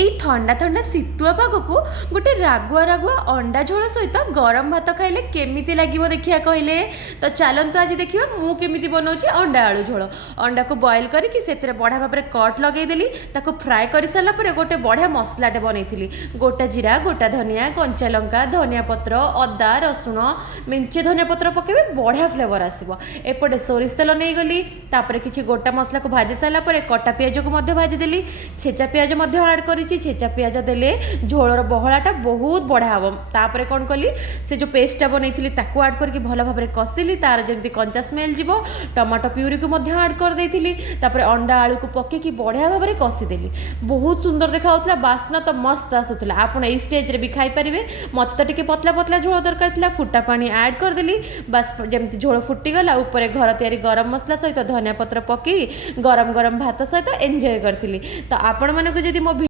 এই ଥଣ୍ଡା ଥଣ୍ଡା ଶୀତୁଆ ପାଗକୁ ଗୋଟେ ରାଗୁଆ ରାଗୁଆ ଅଣ୍ଡା ଝୋଳ ସହିତ ଗରମ ଭାତ ଖାଇଲେ କେମିତି ଲାଗିବ ଦେଖିବା କହିଲେ। ତ ଚାଲନ୍ତୁ ଆଜି ଦେଖିବା ମୁଁ କେମିତି ବନାଉଛି ଅଣ୍ଡା ଆଳୁ ଝୋଳ। ଅଣ୍ଡାକୁ ବଏଲ୍ କରିକି ସେଥିରେ ବଢ଼ିଆ ଭାବରେ କଟ୍ ଲଗାଇଦେଲି। ତାକୁ ଫ୍ରାଏ କରିସାରିଲା ପରେ ଗୋଟେ ବଢ଼ିଆ ମସଲାଟେ ବନେଇଥିଲି। ଗୋଟା ଜିରା, ଗୋଟା ଧନିଆ, କଞ୍ଚା ଲଙ୍କା, ଧନିଆ ପତ୍ର, ଅଦା, ରସୁଣ, ମେଞ୍ଚେ ଧନିଆ ପତ୍ର ପକାଇବେ, ବଢ଼ିଆ ଫ୍ଲେଭର ଆସିବ। ଏପଟେ ସୋରିଷ ତେଲ ନେଇଗଲି। ତାପରେ କିଛି ଗୋଟା ମସଲାକୁ ଭାଜି ସାରିଲା ପରେ କଟା ପିଆଜକୁ ମଧ୍ୟ ଭାଜିଦେଲି। ଛେଚା ପିଆଜ ମଧ୍ୟ ଆଡ଼୍ କରିଛି। ଛେଚା ପିଆଜ ଦେଲେ ଝୋଳର ବହଳାଟା ବହୁତ ବଢ଼ିଆ ହେବ। ତାପରେ କ'ଣ କଲି, ସେ ଯେଉଁ ପେଷ୍ଟଟା ବନେଇଥିଲି ତାକୁ ଆଡ଼୍ କରିକି ଭଲ ଭାବରେ କଷିଲି, ତାର ଯେମିତି କଞ୍ଚା ସ୍ମେଲ୍ ଯିବ। ଟମାଟୋ ପ୍ୟୁରିକୁ ମଧ୍ୟ ଆଡ଼୍ କରିଦେଇଥିଲି। ତାପରେ ଅଣ୍ଡା ଆଳୁକୁ ପକେଇକି ବଢ଼ିଆ ଭାବରେ କଷିଦେଲି। ବହୁତ ସୁନ୍ଦର ଦେଖାଯାଉଥିଲା, ବାସ୍ନା ତ ମସ୍ତ ଆସୁଥିଲା। ଆପଣ ଏଇ ଷ୍ଟେଜ୍ରେ ବି ଖାଇପାରିବେ। ମୋତେ ତ ଟିକେ ପତଲା ପତଲା ଝୋଳ ଦରକାର ଥିଲା, ଫୁଟା ପାଣି ଆଡ଼୍ କରିଦେଲି। ବାସ୍ ଯେମିତି ଝୋଳ ଫୁଟିଗଲା, ଉପରେ ଘର ତିଆରି ଗରମ ମସଲା ସହିତ ଧନିଆ ପତ୍ର ପକାଇ ଗରମ ଗରମ ଭାତ ସହିତ ଏନ୍ଜୟ କରିଥିଲି। ତ ଆପଣମାନଙ୍କୁ ଯଦି ମୋ